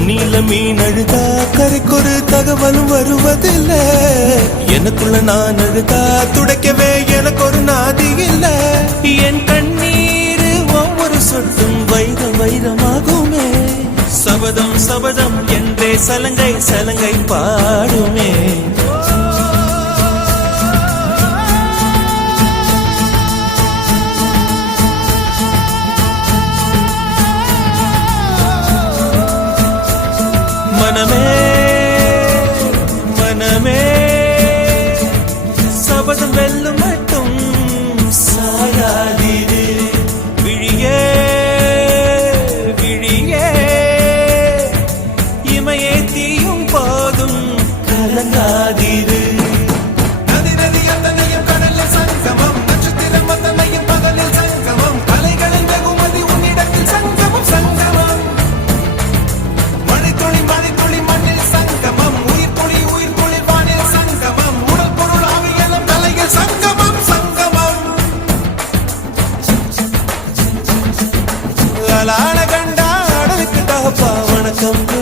தண்ணியில மீன் அழுதா கரைக்கொரு தகவலும் வருவதில்ல. எனக்குள்ள நான் அழுதா துடைக்கவே எனக்கு ஒரு நாதி இல்ல. என் கண்ணீர் ஒவ்வொரு சொட்டும் வைரம் வைரமாகுமே. சபதம் சபதம் என்றே சலங்கை சலங்கை பாடுமே. மனமே மனமே சபதம் வெல்லும் மட்டும் சாயாதீரு. விழியே விழியே இமையே தீயும் போதும் கலங்காதீரு. நதி நதி அத்தனையும் கடலில் சங்கமம், நட்சத்திரம் அத்தனையும் பகலில் சங்கமம், கலைகளின் வெகுமதி உன்னிடத்தில் சங்கமம் சங்கமம். மழைத்துளி மழைத்துளி மண்ணில் சங்கமம், உயிர் துளி வானில் சங்கமம், உடல் பொருள் ஆவியலும் தலையில் சங்கமம் சங்கமம். அலான கண்டா அடலுக்கு தகப்பா வணக்கம்.